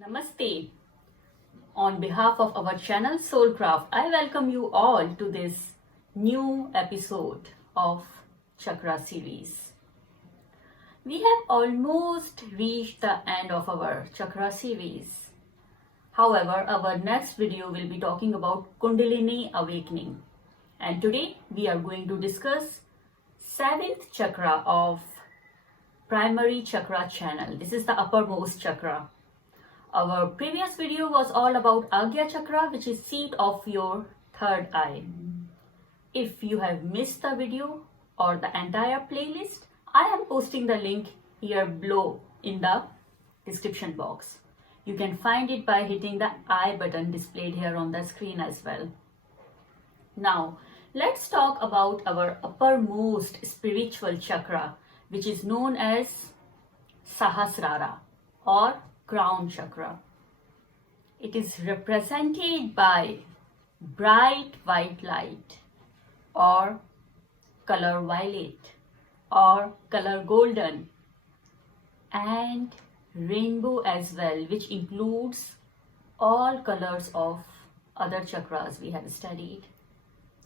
Namaste. On behalf of our channel Soulcraft, I welcome you all to this new episode of Chakra series. We have almost reached the end of our Chakra series. However, our next video will be talking about Kundalini awakening. And today we are going to discuss 7th chakra of primary chakra channel. This is the uppermost chakra. Our previous video was all about Agya Chakra, which is seat of your third eye. If you have missed the video or the entire playlist, I am posting the link here below in the description box. You can find it by hitting the I button displayed here on the screen as well. Now, let's talk about our uppermost spiritual chakra, which is known as Sahasrara or crown chakra. It is represented by bright white light or color violet or color golden and rainbow as well, which includes all colors of other chakras we have studied,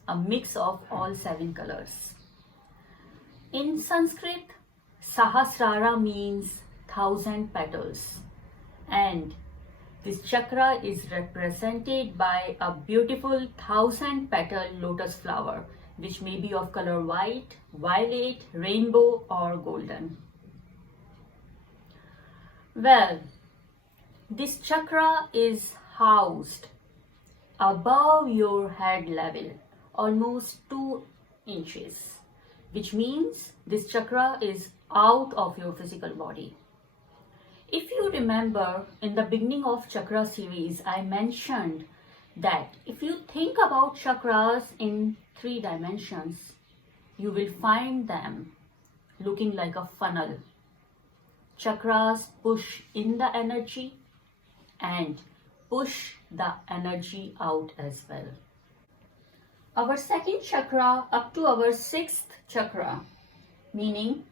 a mix of all 7 colors. In Sanskrit, Sahasrara means 1,000 petals. And this chakra is represented by a beautiful 1,000-petal lotus flower, which may be of color white, violet, rainbow or golden. Well, this chakra is housed above your head level, almost 2 inches, which means this chakra is out of your physical body. If you remember, in the beginning of Chakra series, I mentioned that if you think about chakras in 3 dimensions, you will find them looking like a funnel. Chakras push in the energy and push the energy out as well. Our second chakra up to our 6th chakra, meaning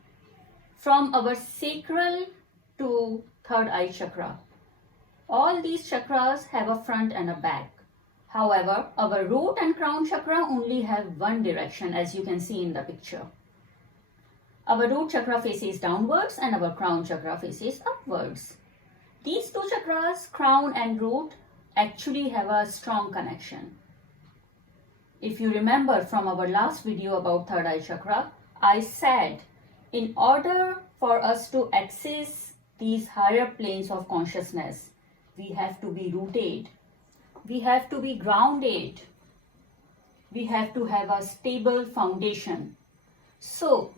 from our sacral to third eye chakra. All these chakras have a front and a back. However, our root and crown chakra only have one direction, as you can see in the picture. Our root chakra faces downwards and our crown chakra faces upwards. These 2 chakras, crown and root, actually have a strong connection. If you remember from our last video about third eye chakra, I said in order for us to access these higher planes of consciousness, we have to be rooted, we have to be grounded, we have to have a stable foundation. So,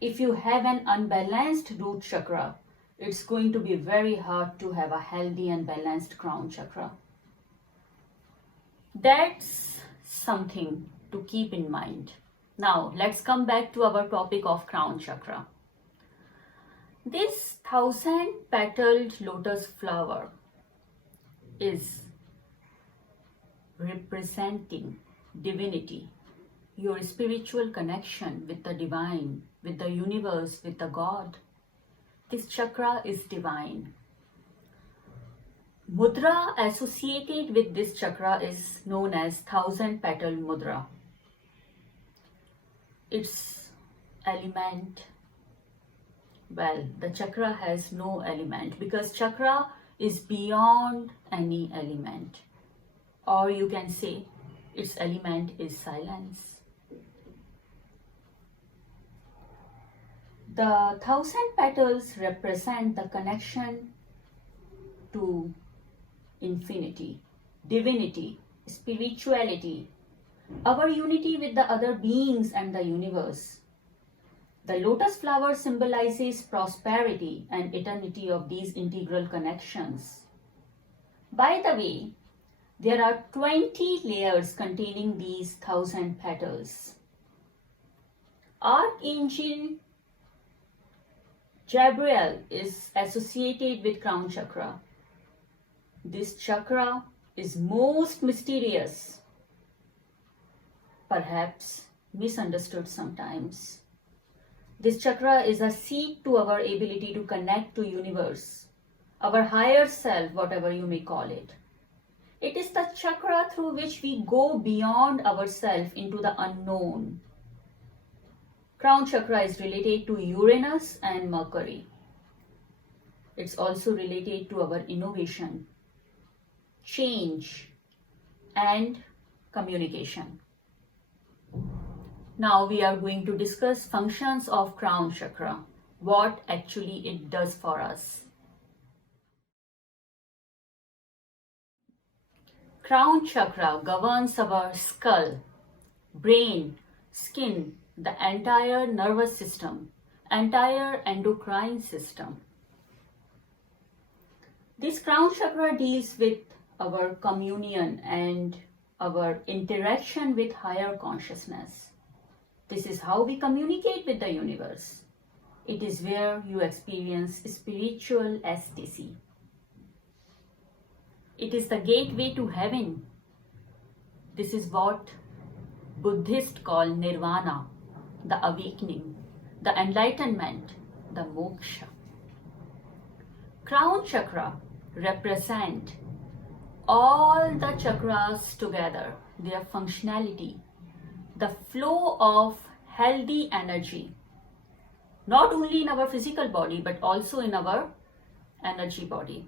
if you have an unbalanced root chakra, it's going to be very hard to have a healthy and balanced crown chakra. That's something to keep in mind. Now, let's come back to our topic of crown chakra. This 1,000-petaled lotus flower is representing divinity, your spiritual connection with the divine, with the universe, with the God. This chakra is divine. Mudra associated with this chakra is known as 1,000-petal mudra. Its element, well, the chakra has no element because chakra is beyond any element. Or you can say its element is silence. The 1,000 petals represent the connection to infinity, divinity, spirituality, our unity with the other beings and the universe. The lotus flower symbolizes prosperity and eternity of these integral connections. By the way, there are 20 layers containing these 1,000 petals. Archangel Gabriel is associated with crown chakra. This chakra is most mysterious, perhaps misunderstood sometimes. This chakra is a seed to our ability to connect to universe, our higher self, whatever you may call it. It is the chakra through which we go beyond ourselves into the unknown. Crown chakra is related to Uranus and Mercury. It's also related to our innovation, change, and communication. Now we are going to discuss functions of crown chakra, what actually it does for us. Crown chakra governs our skull, brain, skin, the entire nervous system, entire endocrine system. This crown chakra deals with our communion and our interaction with higher consciousness. This is how we communicate with the universe. It is where you experience spiritual ecstasy. It is the gateway to heaven. This is what Buddhists call nirvana, the awakening, the enlightenment, the moksha. Crown chakra represent all the chakras together, their functionality, the flow of healthy energy, not only in our physical body but also in our energy body.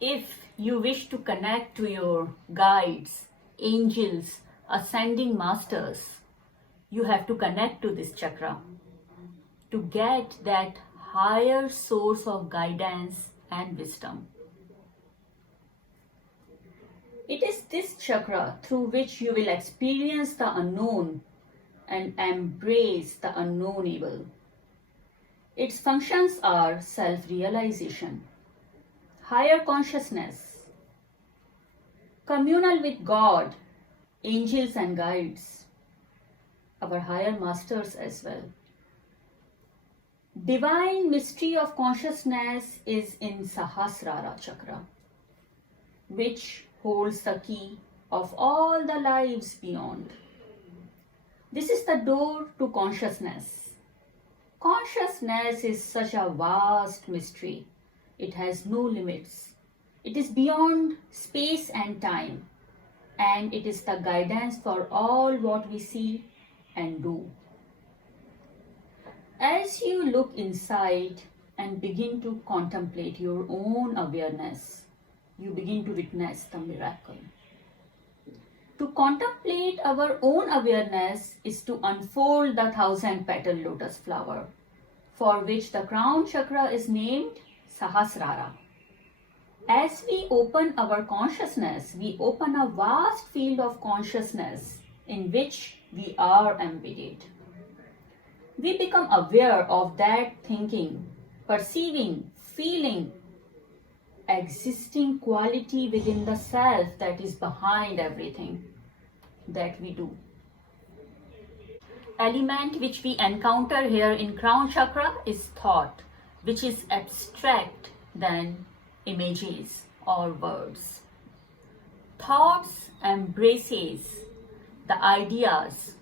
If you wish to connect to your guides, angels, ascending masters, you have to connect to this chakra to get that higher source of guidance and wisdom. It is this chakra through which you will experience the unknown and embrace the unknownable. Its functions are self-realization, higher consciousness, communal with God, angels and guides, our higher masters as well. Divine mystery of consciousness is in Sahasrara chakra, which holds the key of all the lives beyond. This is the door to consciousness. Consciousness is such a vast mystery. It has no limits. It is beyond space and time, and it is the guidance for all what we see and do. As you look inside and begin to contemplate your own awareness, you begin to witness the miracle. To contemplate our own awareness is to unfold the 1,000-petal lotus flower, for which the crown chakra is named Sahasrara. As we open our consciousness, we open a vast field of consciousness in which we are embedded. We become aware of that thinking, perceiving, feeling, existing quality within the self that is behind everything that we do. Element which we encounter here in crown chakra is thought, which is abstract than images or words. Thoughts embraces the ideas,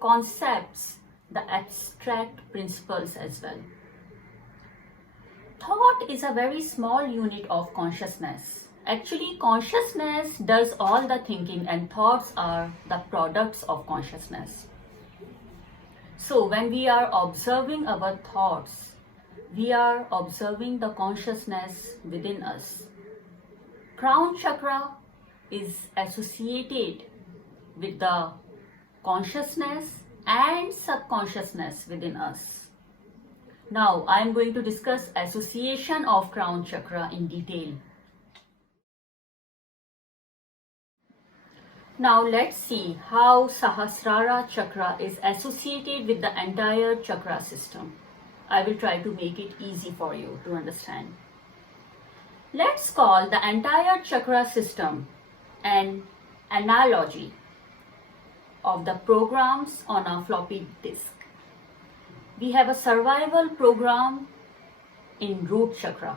concepts, the abstract principles as well. Thought is a very small unit of consciousness. Actually, consciousness does all the thinking and thoughts are the products of consciousness. So when we are observing our thoughts, we are observing the consciousness within us. Crown chakra is associated with the consciousness and subconsciousness within us. Now I am going to discuss association of crown chakra in detail. Now let's see how Sahasrara chakra is associated with the entire chakra system. I will try to make it easy for you to understand. Let's call the entire chakra system an analogy of the programs on a floppy disk. We have a survival program in root chakra.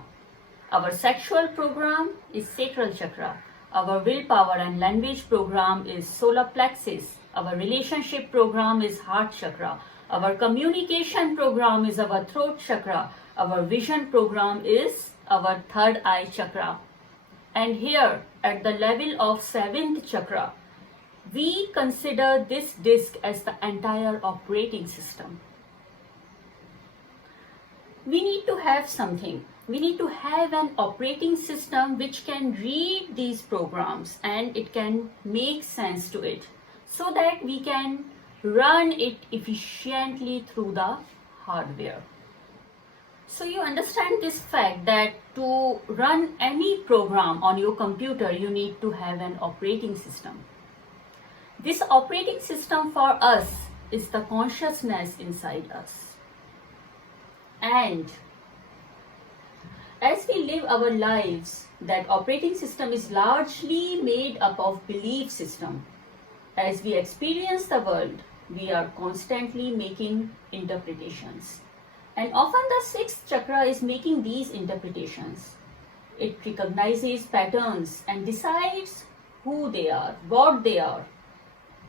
Our sexual program is sacral chakra. Our willpower and language program is solar plexus. Our relationship program is heart chakra. Our communication program is our throat chakra. Our vision program is our third eye chakra. And here at the level of seventh chakra, we consider this disc as the entire operating system. We need to have something. We need to have an operating system which can read these programs and it can make sense to it so that we can run it efficiently through the hardware. So you understand this fact that to run any program on your computer, you need to have an operating system. This operating system for us is the consciousness inside us. And as we live our lives, that operating system is largely made up of belief system. As we experience the world, we are constantly making interpretations. And often the sixth chakra is making these interpretations. It recognizes patterns and decides who they are, what they are.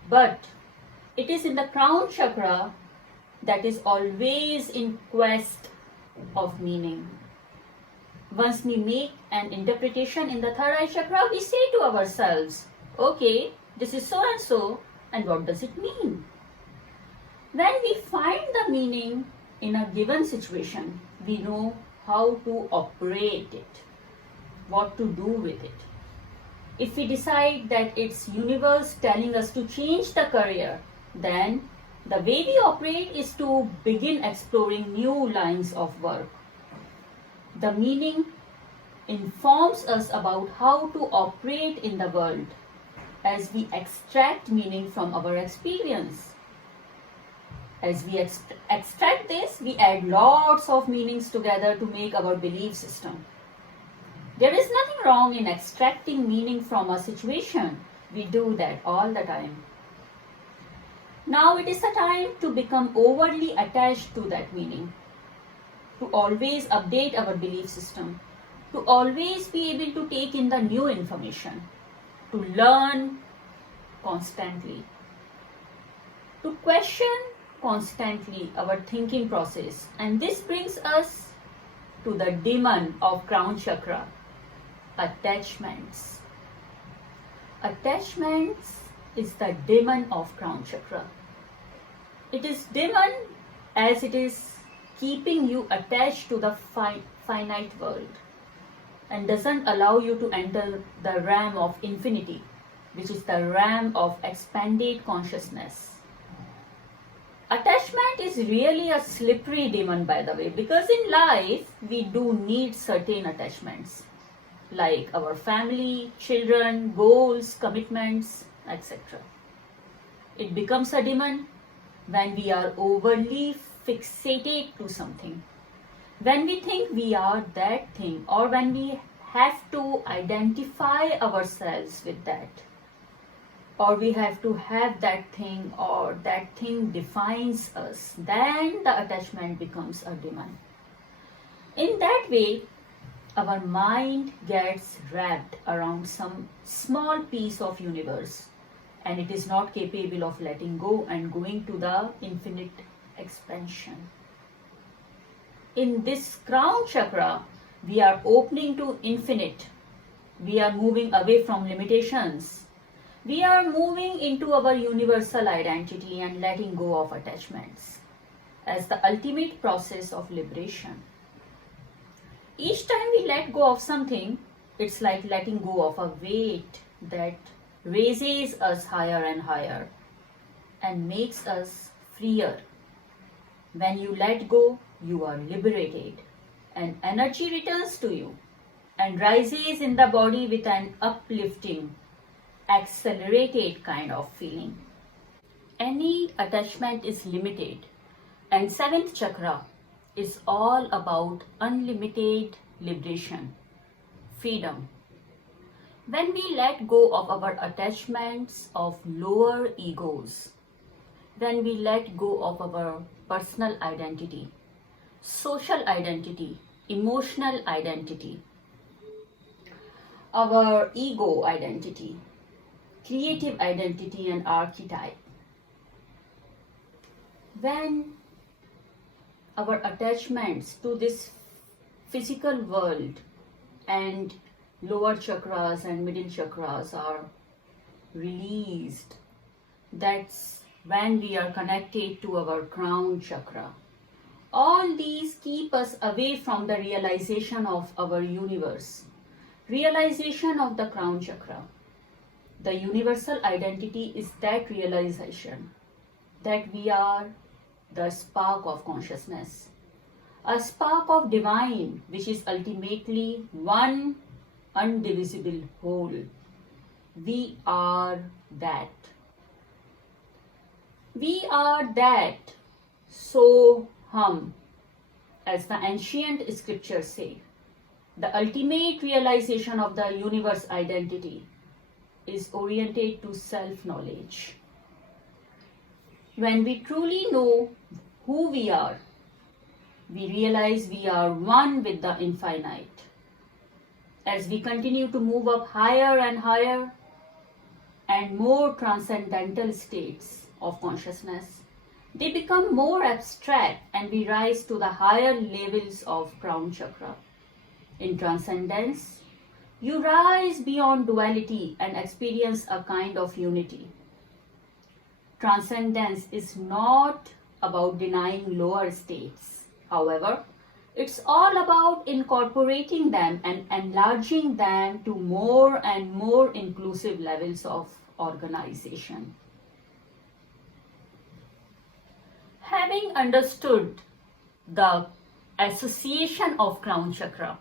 But it is in the crown chakra that is always in quest of meaning. Once we make an interpretation in the third eye chakra, we say to ourselves, okay, this is so and so, and what does it mean? When we find the meaning in a given situation, we know how to operate it, what to do with it. If we decide that it's universe telling us to change the career, then the way we operate is to begin exploring new lines of work. The meaning informs us about how to operate in the world as we extract meaning from our experience. As we extract this, we add lots of meanings together to make our belief system. There is nothing wrong in extracting meaning from a situation. We do that all the time. Now it is a time to become overly attached to that meaning, to always update our belief system, to always be able to take in the new information, to learn constantly, to question constantly our thinking process. And this brings us to the demon of crown chakra, attachments. Attachments is the demon of crown chakra. It is demon as it is keeping you attached to the finite world and doesn't allow you to enter the realm of infinity, which is the realm of expanded consciousness. Attachment is really a slippery demon, by the way, because in life we do need certain attachments like our family, children, goals, commitments, etc. It becomes a demon when we are overly fixated to something, when we think we are that thing, or when we have to identify ourselves with that, or we have to have that thing, or that thing defines us, then the attachment becomes a demon. In that way, our mind gets wrapped around some small piece of universe, and it is not capable of letting go and going to the infinite expansion. In this crown chakra, we are opening to infinite. We are moving away from limitations. We are moving into our universal identity and letting go of attachments as the ultimate process of liberation. Each time we let go of something, it's like letting go of a weight that raises us higher and higher and makes us freer. When you let go, you are liberated and energy returns to you and rises in the body with an uplifting, accelerated kind of feeling. Any attachment is limited, and seventh chakra is all about unlimited liberation, freedom. When we let go of our attachments of lower egos, when we let go of our personal identity, social identity, emotional identity, our ego identity, creative identity and archetype, when our attachments to this physical world and lower chakras and middle chakras are released. That's when we are connected to our crown chakra. All these keep us away from the realization of our universe, realization of the crown chakra. The universal identity is that realization that we are the spark of consciousness, a spark of divine, which is ultimately one undivisible whole. We are that. We are that. So as the ancient scriptures say, the ultimate realization of the universe identity is oriented to self-knowledge. When we truly know who we are, we realize we are one with the infinite. As we continue to move up higher and higher and more transcendental states of consciousness, they become more abstract and we rise to the higher levels of crown chakra. In transcendence, you rise beyond duality and experience a kind of unity. Transcendence is not about denying lower states. However, it's all about incorporating them and enlarging them to more and more inclusive levels of organization. Having understood the association of crown chakra,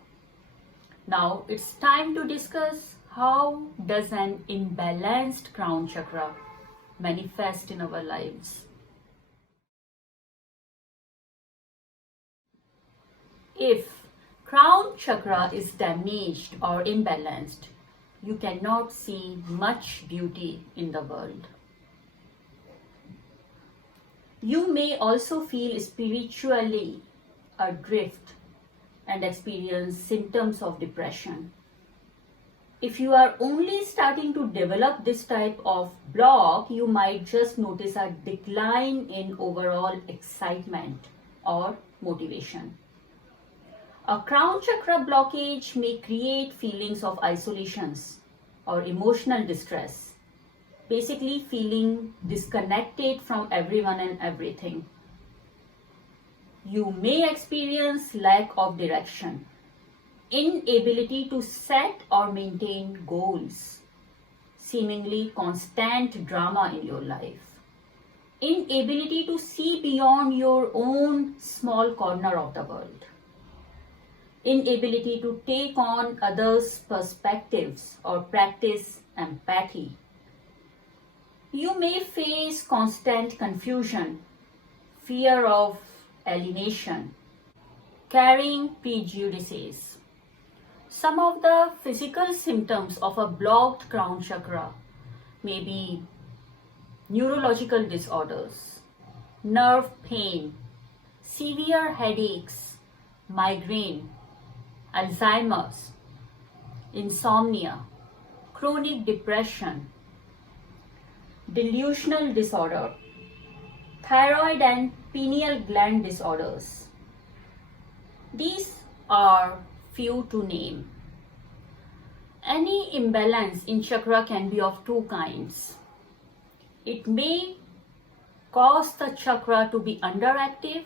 now it's time to discuss how does an imbalanced crown chakra manifest in our lives. If crown chakra is damaged or imbalanced, you cannot see much beauty in the world. You may also feel spiritually adrift and experience symptoms of depression. If you are only starting to develop this type of block, you might just notice a decline in overall excitement or motivation. A crown chakra blockage may create feelings of isolations or emotional distress, basically feeling disconnected from everyone and everything. You may experience lack of direction, inability to set or maintain goals, seemingly constant drama in your life, inability to see beyond your own small corner of the world, inability to take on others' perspectives or practice empathy. You may face constant confusion, fear of alienation, carrying prejudices. Some of the physical symptoms of a blocked crown chakra may be neurological disorders, nerve pain, severe headaches, migraine, Alzheimer's, insomnia, chronic depression, delusional disorder, thyroid and pineal gland disorders. These are few to name. Any imbalance in chakra can be of two kinds. It may cause the chakra to be underactive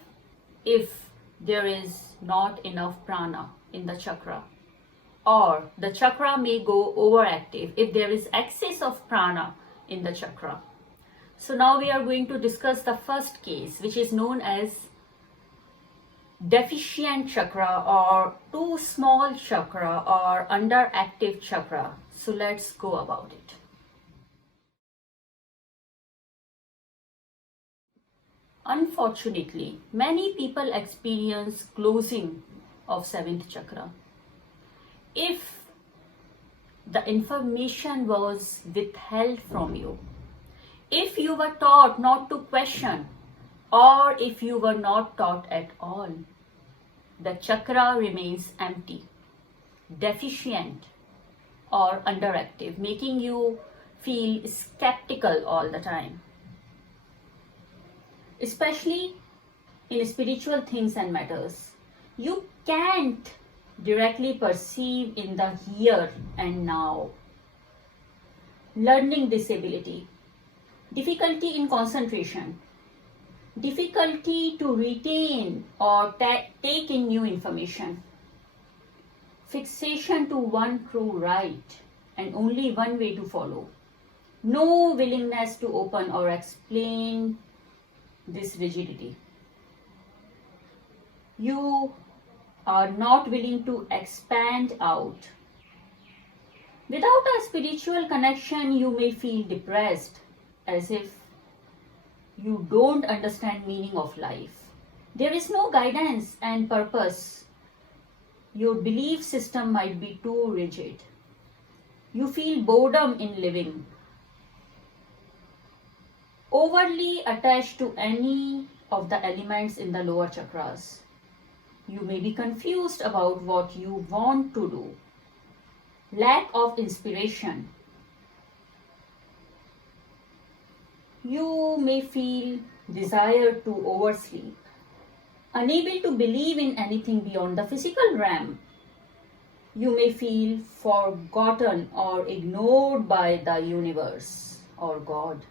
if there is not enough prana in the chakra, or the chakra may go overactive if there is excess of prana in the chakra. So now we are going to discuss the first case, which is known as deficient chakra or too small chakra or underactive chakra. So let's go about it. Unfortunately, many people experience closing of seventh chakra. If the information was withheld from you, if you were taught not to question, or if you were not taught at all, the chakra remains empty, deficient, or underactive, making you feel skeptical all the time. Especially in spiritual things and matters. You can't directly perceive in the here and now. Learning disability, difficulty in concentration, difficulty to retain or take in new information, fixation to one true right and only one way to follow, no willingness to open or explain this rigidity. You are not willing to expand out. Without a spiritual connection, you may feel depressed, as if you don't understand meaning of life. There is no guidance and purpose. Your belief system might be too rigid. You feel boredom in living. Overly attached to any of the elements in the lower chakras. You may be confused about what you want to do. Lack of inspiration. You may feel desire to oversleep. Unable to believe in anything beyond the physical realm. You may feel forgotten or ignored by the universe or God,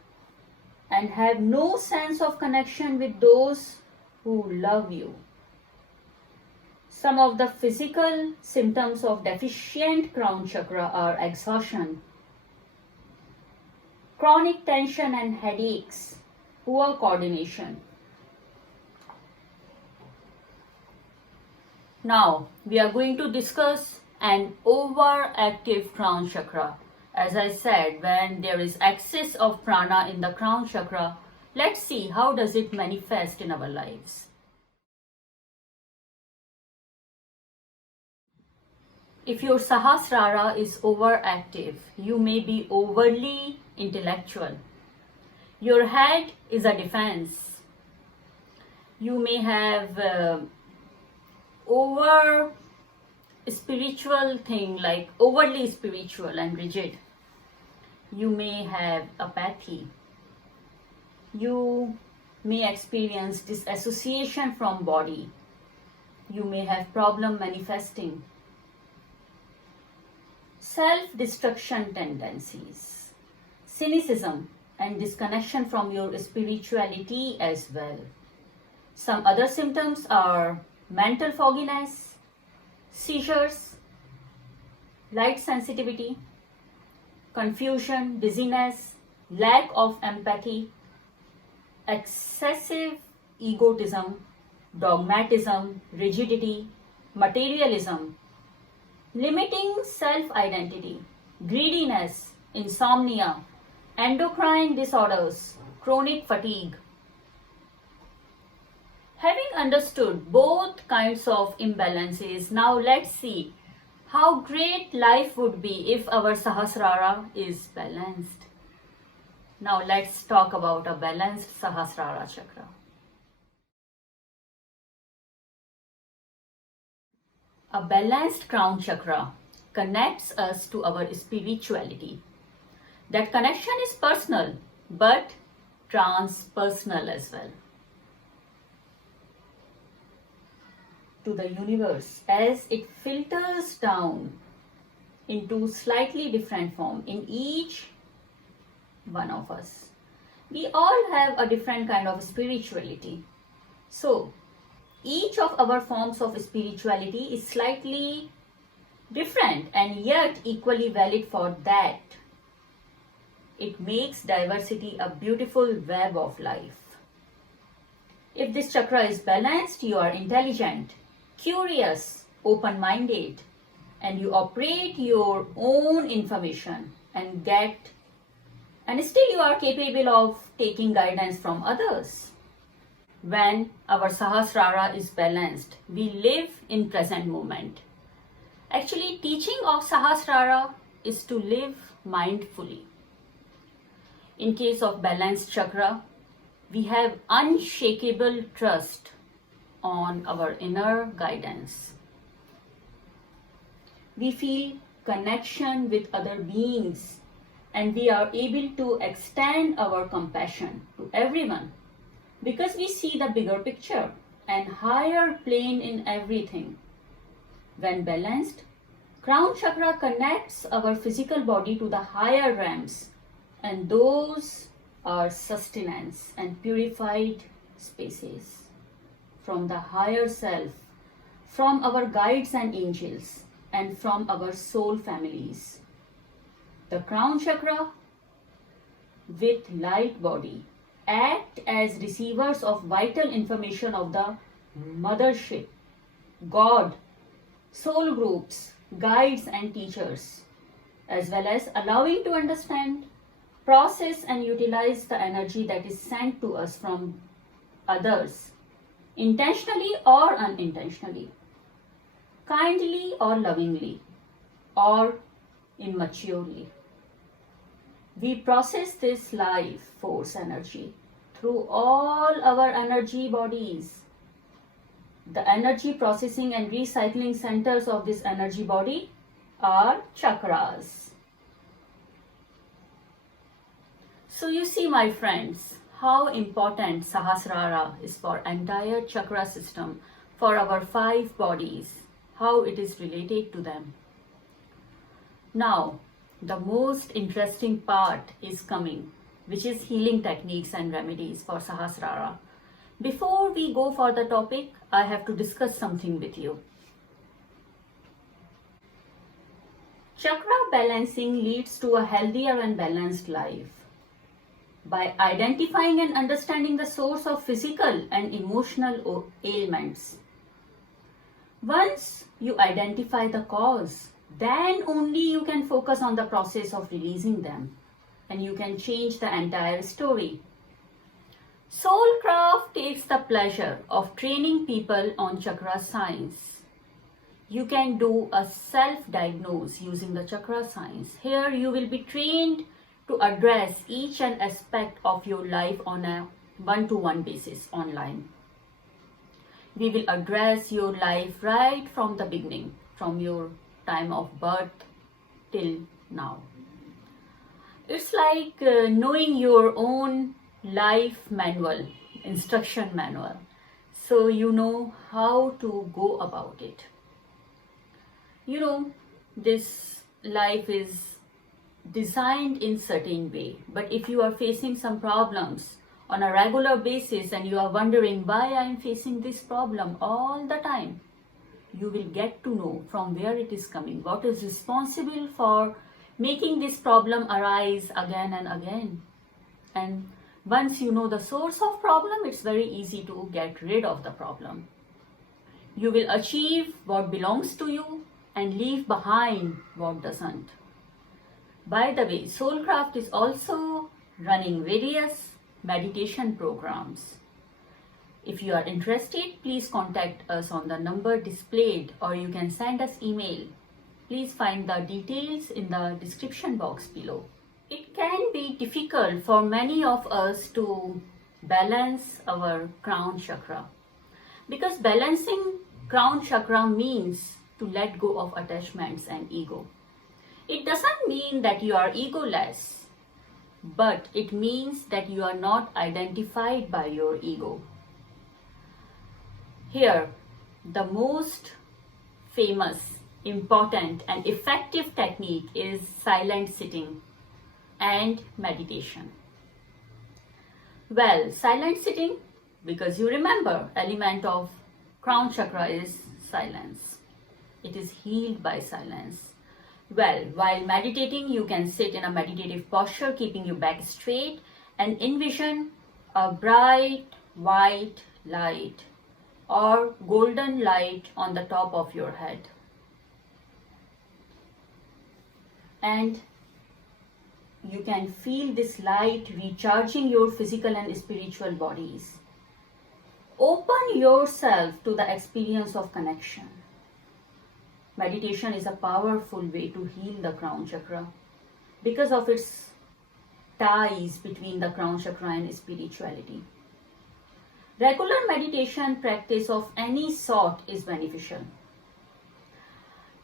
and have no sense of connection with those who love you. Some of the physical symptoms of deficient crown chakra are exhaustion, chronic tension and headaches, poor coordination. Now, we are going to discuss an overactive crown chakra. As I said, when there is excess of prana in the crown chakra, let's see how does it manifest in our lives. If your Sahasrara is overactive, you may be overly intellectual. Your head is a defense. You may have over spiritual thing, like overly spiritual and rigid. You may have apathy. You may experience disassociation from body. You may have problem manifesting. Self-destruction tendencies, cynicism and disconnection from your spirituality as well. Some other symptoms are mental fogginess, seizures, light sensitivity, confusion, dizziness, lack of empathy, excessive egotism, dogmatism, rigidity, materialism, limiting self-identity, greediness, insomnia, endocrine disorders, chronic fatigue. Having understood both kinds of imbalances, now let's see how great life would be if our Sahasrara is balanced. Now let's talk about a balanced Sahasrara chakra. A balanced crown chakra connects us to our spirituality. That connection is personal but transpersonal as well. To the universe as it filters down into slightly different form in each one of us. We all have a different kind of spirituality. So, each of our forms of spirituality is slightly different and yet equally valid for that. It makes diversity a beautiful web of life. If this chakra is balanced, you are intelligent, curious, open-minded, and you operate your own information and still you are capable of taking guidance from others. When our Sahasrara is balanced, we live in present moment. Actually, teaching of Sahasrara is to live mindfully. In case of balanced chakra, we have unshakable trust on our inner guidance. We feel connection with other beings and we are able to extend our compassion to everyone because we see the bigger picture. and higher plane in everything. When balanced, crown chakra connects our physical body to the higher realms, and those are sustenance and purified spaces from the higher self, from our guides and angels, and from our soul families. The crown chakra with light body act as receivers of vital information of the mothership, God, soul groups, guides and teachers, as well as allowing to understand, process and utilize the energy that is sent to us from others, intentionally or unintentionally, kindly or lovingly, or immaturely. We process this life force energy through all our energy bodies. The energy processing and recycling centers of this energy body are chakras. So you see, my friends, how important Sahasrara is for entire chakra system, for our 5 bodies, how it is related to them. Now, the most interesting part is coming, which is healing techniques and remedies for Sahasrara. Before we go for the topic, I have to discuss something with you. Chakra balancing leads to a healthier and balanced life. By identifying and understanding the source of physical and emotional ailments. Once you identify the cause, then only you can focus on the process of releasing them, and you can change the entire story. Soulcraft takes the pleasure of training people on chakra science. You can do a self-diagnose using the chakra science. Here you will be trained to address each and aspect of your life on a one-to-one basis online. We will address your life right from the beginning, from your time of birth till now. It's like knowing your own life manual, instruction manual, so you know how to go about it. You know, this life is designed in certain way, but if you are facing some problems on a regular basis and you are wondering why I am facing this problem all the time, you will get to know from where it is coming, what is responsible for making this problem arise again and again. And once you know the source of problem, it's very easy to get rid of the problem. You will achieve what belongs to you and leave behind what doesn't. By the way, Soulcraft is also running various meditation programs. If you are interested, please contact us on the number displayed, or you can send us email. Please find the details in the description box below. It can be difficult for many of us to balance our crown chakra, because balancing crown chakra means to let go of attachments and ego. It doesn't mean that you are egoless, but it means that you are not identified by your ego. Here, the most famous, important and effective technique is silent sitting and meditation. Well, silent sitting, because you remember, element of crown chakra is silence. It is healed by silence. Well, while meditating, you can sit in a meditative posture, keeping your back straight, and envision a bright white light or golden light on the top of your head. And you can feel this light recharging your physical and spiritual bodies. Open yourself to the experience of connection. Meditation is a powerful way to heal the crown chakra because of its ties between the crown chakra and spirituality. Regular meditation practice of any sort is beneficial.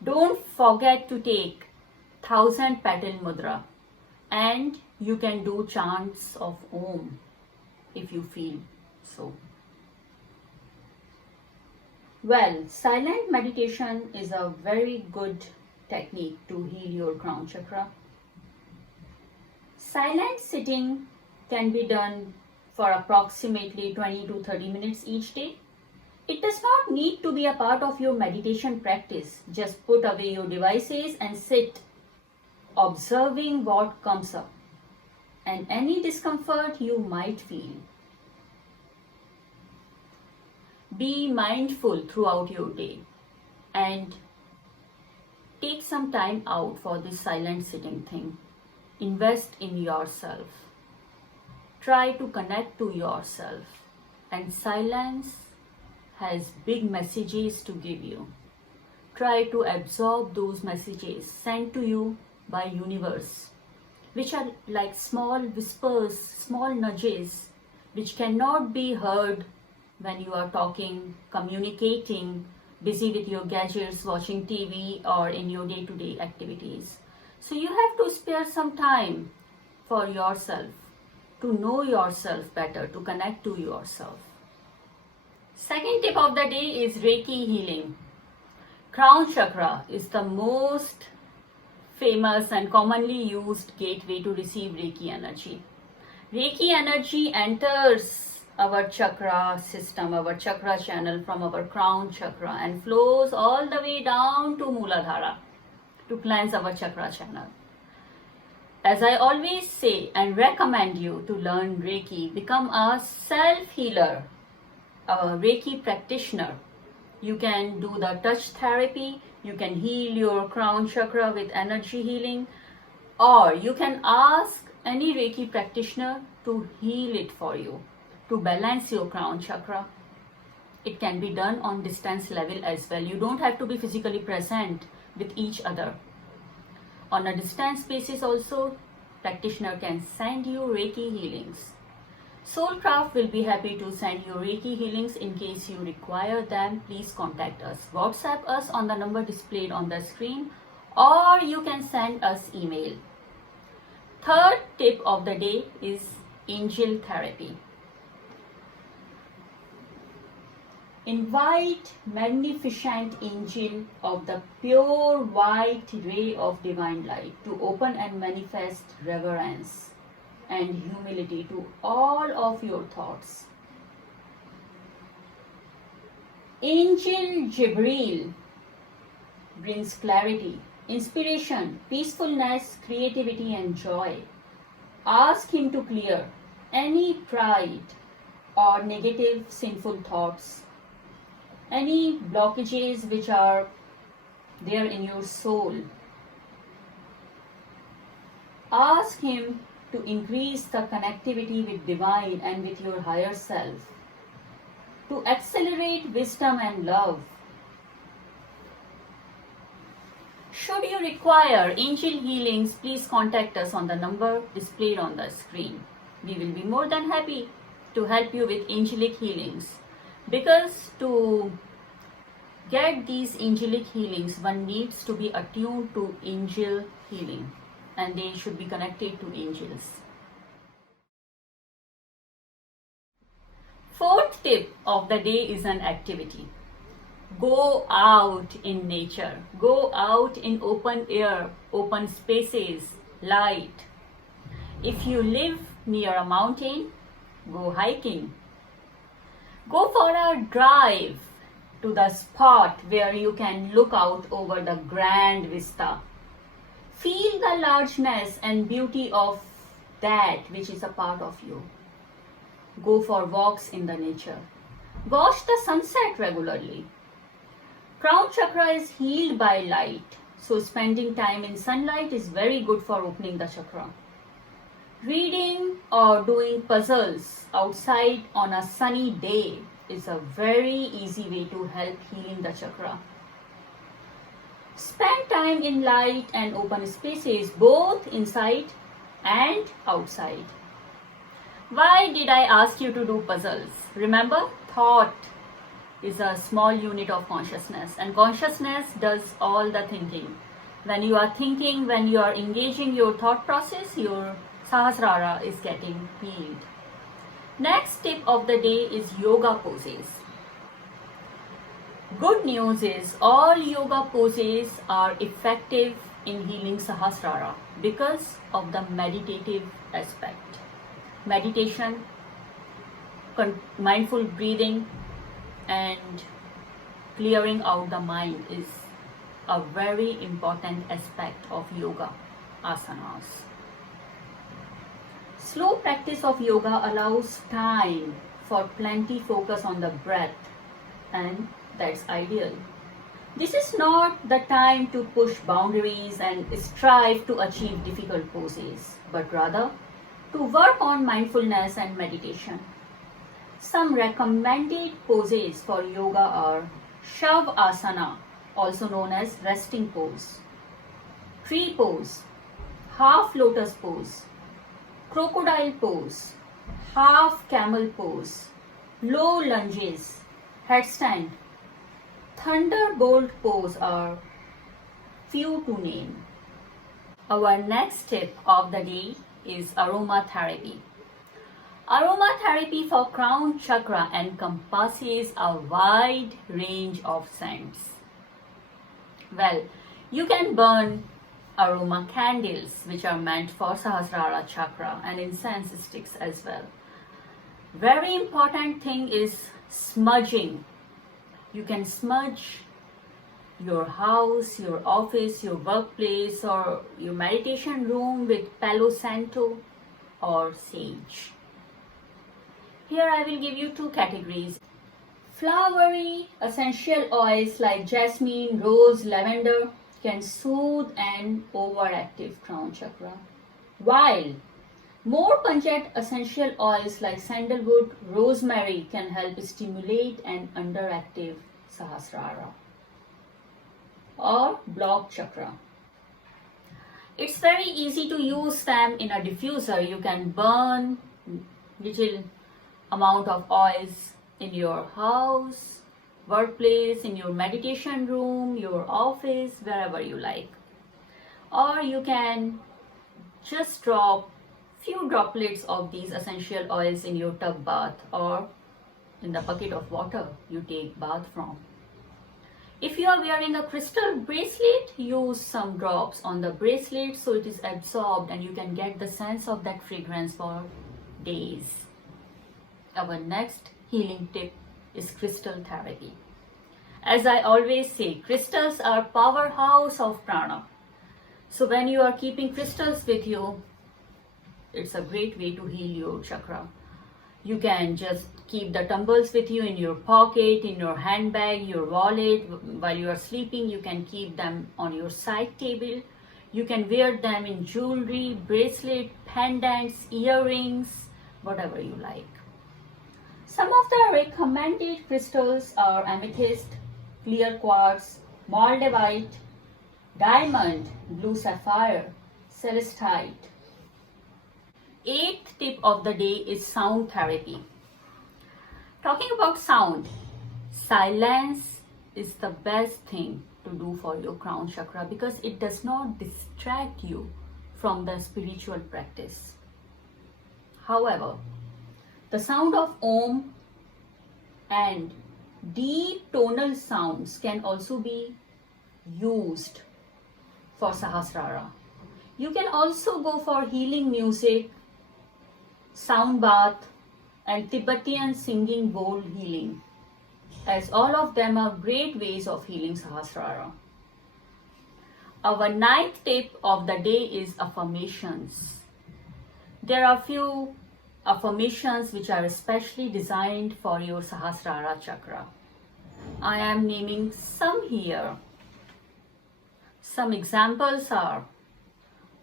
Don't forget to take 1000 petal mudra, and you can do chants of Om if you feel so. Well, silent meditation is a very good technique to heal your crown chakra. Silent sitting can be done for approximately 20 to 30 minutes each day. It does not need to be a part of your meditation practice. Just put away your devices and sit, observing what comes up and any discomfort you might feel. Be mindful throughout your day and take some time out for this silent sitting thing. Invest in yourself. Try to connect to yourself, and silence has big messages to give you. Try to absorb those messages sent to you by universe, which are like small whispers, small nudges, which cannot be heard when you are talking, communicating, busy with your gadgets, watching TV, or in your day-to-day activities. So you have to spare some time for yourself, to know yourself better, to connect to yourself. Second tip of the day is Reiki healing. Crown chakra is the most famous and commonly used gateway to receive Reiki energy. Reiki energy enters our chakra system, our chakra channel from our crown chakra and flows all the way down to Muladhara to cleanse our chakra channel. As I always say and recommend you to learn Reiki, become a self-healer, a Reiki practitioner. You can do the touch therapy, you can heal your crown chakra with energy healing, or you can ask any Reiki practitioner to heal it for you, to balance your crown chakra. It can be done on distance level as well. You don't have to be physically present with each other. On a distance basis also, practitioner can send you Reiki healings. Soulcraft will be happy to send you Reiki healings. In case you require them, please contact us. WhatsApp us on the number displayed on the screen, or you can send us email. Third tip of the day is angel therapy. Invite magnificent angel of the pure white ray of divine light to open and manifest reverence and humility to all of your thoughts. Angel Jibreel brings clarity, inspiration, peacefulness, creativity and joy. Ask him to clear any pride or negative sinful thoughts, any blockages which are there in your soul. Ask him to increase the connectivity with divine and with your higher self, to accelerate wisdom and love. Should you require angel healings, please contact us on the number displayed on the screen. We will be more than happy to help you with angelic healings. Because to get these angelic healings, one needs to be attuned to angel healing, and they should be connected to angels. Fourth tip of the day is an activity. Go out in nature. Go out in open air, open spaces, light. If you live near a mountain, go hiking. Go for a drive to the spot where you can look out over the grand vista. Feel the largeness and beauty of that which is a part of you. Go for walks in the nature. Watch the sunset regularly. Crown chakra is healed by light, so spending time in sunlight is very good for opening the chakra. Reading or doing puzzles outside on a sunny day is a very easy way to help healing the chakra. Spend time in light and open spaces, both inside and outside. Why did I ask you to do puzzles? Remember, thought is a small unit of consciousness, and consciousness does all the thinking. When you are thinking, when you are engaging your thought process, your Sahasrara is getting healed. Next tip of the day is yoga poses. Good news is all yoga poses are effective in healing Sahasrara because of the meditative aspect. Meditation, mindful breathing, and clearing out the mind is a very important aspect of yoga asanas. Slow practice of yoga allows time for plenty focus on the breath, and that's ideal. This is not the time to push boundaries and strive to achieve difficult poses, but rather to work on mindfulness and meditation. Some recommended poses for yoga are Shavasana, also known as resting pose, tree pose, half lotus pose, crocodile pose, half camel pose, low lunges, headstand, thunderbolt pose are few to name. Our next tip of the day is aromatherapy. Aromatherapy for crown chakra encompasses a wide range of scents. Well, you can burn aroma candles, which are meant for Sahasrara chakra, and incense sticks as well. Very important thing is smudging. You can smudge your house, your office, your workplace, or your meditation room with Palo Santo or sage. Here I will give you two categories. Flowery essential oils like jasmine, rose, lavender can soothe an overactive crown chakra, while more pungent essential oils like sandalwood, rosemary can help stimulate an underactive Sahasrara or blocked chakra. It's very easy to use them in a diffuser. You can burn little amount of oils in your house, workplace, in your meditation room, your office, wherever you like. Or you can just drop few droplets of these essential oils in your tub bath or in the bucket of water you take bath from. If you are wearing a crystal bracelet, use some drops on the bracelet so it is absorbed and you can get the sense of that fragrance for days. Our next healing tip is crystal therapy. As I always say, crystals are powerhouse of prana. So when you are keeping crystals with you, it's a great way to heal your chakra. You can just keep the tumbles with you in your pocket, in your handbag, your wallet. While you are sleeping, you can keep them on your side table. You can wear them in jewelry, bracelet, pendants, earrings, whatever you like. Some of the recommended crystals are amethyst, clear quartz, moldavite, diamond, blue sapphire, celestite. Eighth tip of the day is sound therapy. Talking about sound, silence is the best thing to do for your crown chakra because it does not distract you from the spiritual practice. However, the sound of Om and deep tonal sounds can also be used for Sahasrara. You can also go for healing music, sound bath, and Tibetan singing bowl healing, as all of them are great ways of healing Sahasrara. Our ninth tip of the day is affirmations. There are few affirmations which are especially designed for your Sahasrara chakra. I am naming some here. Some examples are: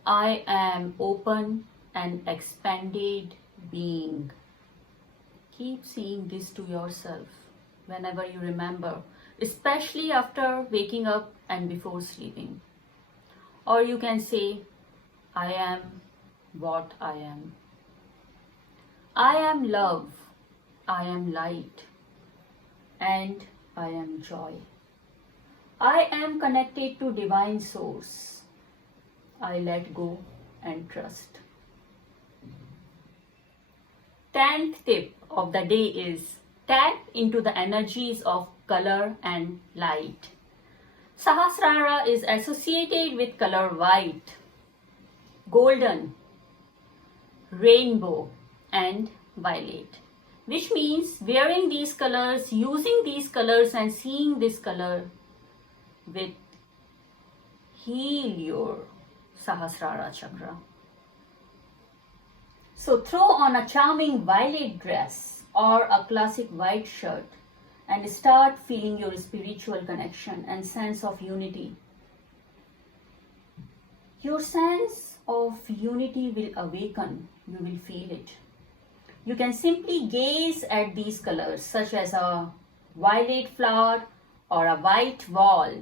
I am open and expanded being. Keep saying this to yourself whenever you remember, especially after waking up and before sleeping. Or you can say, I am what I am. I am love, I am light, and I am joy. I am connected to divine source. I let go and trust. 10th tip of the day is tap into the energies of color and light. Sahasrara is associated with color white, golden, rainbow and violet, which means wearing these colors, using these colors and seeing this color will heal your Sahasrara chakra. So throw on a charming violet dress or a classic white shirt and start feeling your spiritual connection and sense of unity. Your sense of unity will awaken, you will feel it. You can simply gaze at these colors such as a violet flower or a white wall.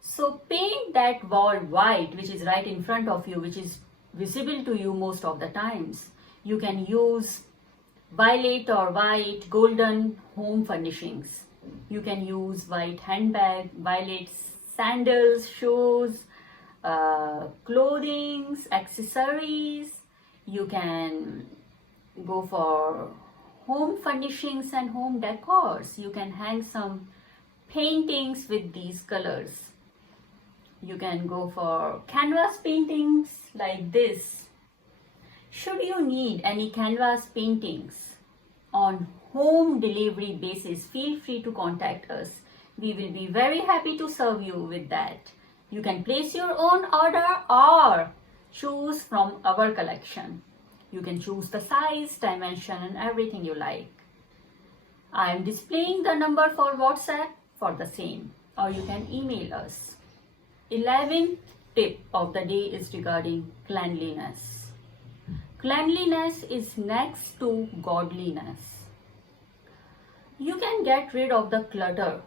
So paint that wall white, which is right in front of you, which is visible to you most of the times. You can use violet or white, golden home furnishings. You can use white handbag, violet sandals, shoes, clothing, accessories. You can go for home furnishings and home decors. You can hang some paintings with these colors. You can go for canvas paintings like this. Should you need any canvas paintings on home delivery basis, feel free to contact us. We will be very happy to serve you with that. You can place your own order or choose from our collection. You can choose the size, dimension and everything you like. I am displaying the number for WhatsApp for the same, or you can email us. 11th tip of the day is regarding cleanliness. Cleanliness is next to godliness. You can get rid of the clutter.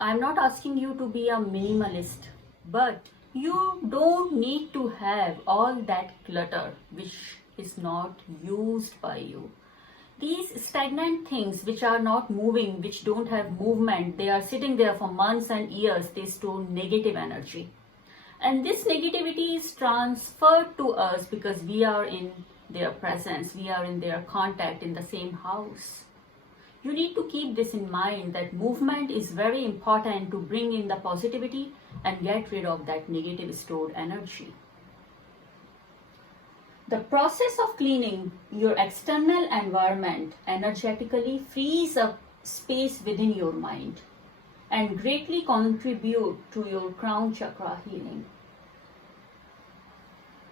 I'm not asking you to be a minimalist, but you don't need to have all that clutter which is not used by you. These stagnant things which are not moving, which don't have movement, they are sitting there for months and years, they store negative energy. And this negativity is transferred to us because we are in their presence, we are in their contact in the same house. You need to keep this in mind that movement is very important to bring in the positivity and get rid of that negative stored energy. The process of cleaning your external environment energetically frees up space within your mind and greatly contribute to your crown chakra healing.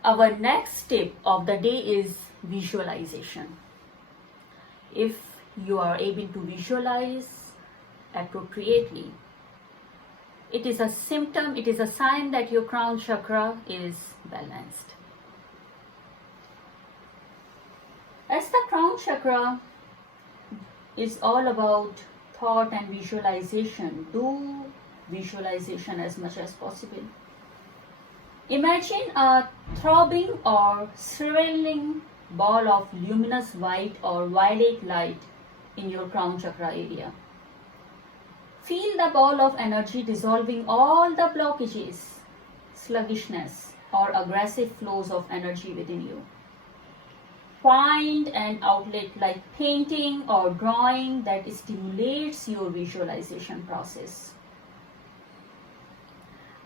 Our next tip of the day is visualization. If you are able to visualize appropriately, it is a symptom, it is a sign that your crown chakra is balanced. As the crown chakra is all about thought and visualization, do visualization as much as possible. Imagine a throbbing or swirling ball of luminous white or violet light in your crown chakra area. Feel the ball of energy dissolving all the blockages, sluggishness, or aggressive flows of energy within you. Find an outlet like painting or drawing that stimulates your visualization process.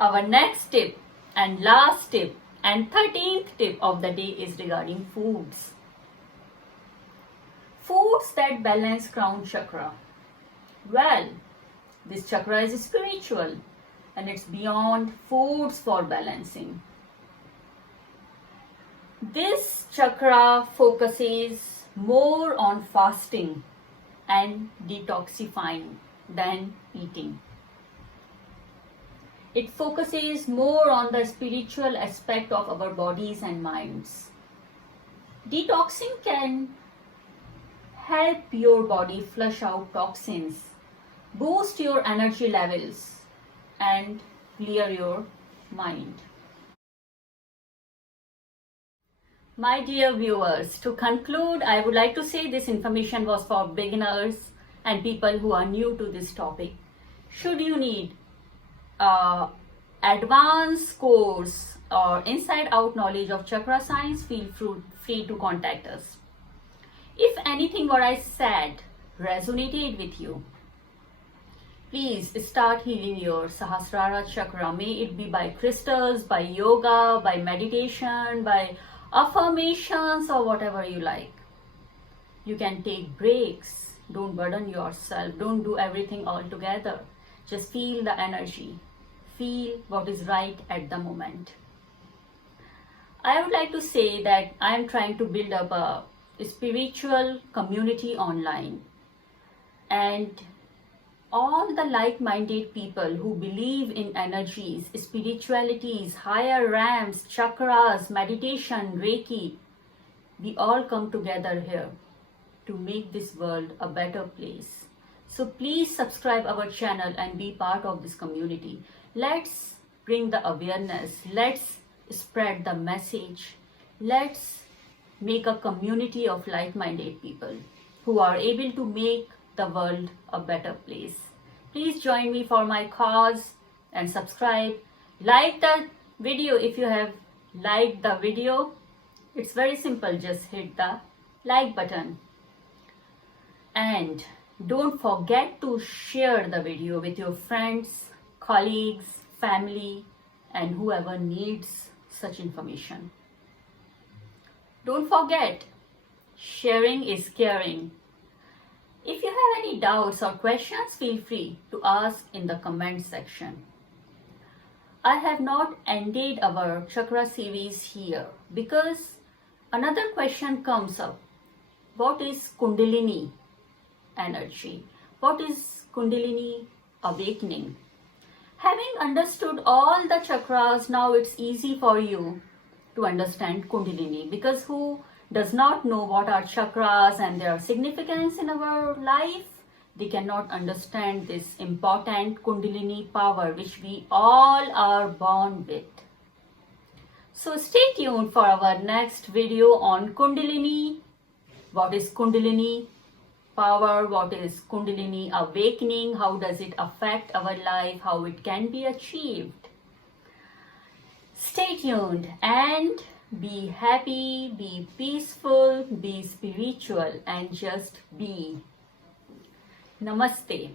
Our next tip and last tip and 13th tip of the day is regarding foods. Foods that balance crown chakra. Well, this chakra is spiritual and it's beyond foods for balancing. This chakra focuses more on fasting and detoxifying than eating. It focuses more on the spiritual aspect of our bodies and minds. Detoxing can help your body flush out toxins, boost your energy levels, and clear your mind. My dear viewers, to conclude, I would like to say this information was for beginners and people who are new to this topic. Should you need advanced course or inside out knowledge of chakra science, feel free to contact us. If anything what I said resonated with you, Please start healing your Sahasrara chakra. May it be by crystals, by yoga, by meditation, by affirmations, or whatever you like. You can take breaks. Don't burden yourself. Don't do everything all together. Just feel the energy. Feel what is right at the moment. I would like to say that I am trying to build up a spiritual community online. And all the like-minded people who believe in energies, spiritualities, higher realms, chakras, meditation, Reiki, we all come together here to make this world a better place. So please subscribe our channel and be part of this community. Let's bring the awareness. Let's spread the message. Let's make a community of like-minded people who are able to make the world a better place. Please join me for my cause and subscribe. Like the video if you have liked the video. It's very simple, just hit the like button. And don't forget to share the video with your friends, colleagues, family, and whoever needs such information. Don't forget, sharing is caring. If you have any doubts or questions, feel free to ask in the comment section. I have not ended our chakra series here because another question comes up. What is Kundalini energy? What is Kundalini awakening? Having understood all the chakras, now it's easy for you to understand Kundalini, because who does not know what are chakras and their significance in our life, they cannot understand this important Kundalini power which we all are born with. So stay tuned for our next video on Kundalini. What is Kundalini power? What is Kundalini awakening? How does it affect our life? How it can be achieved? Stay tuned and be happy, be peaceful, be spiritual, and just be. Namaste.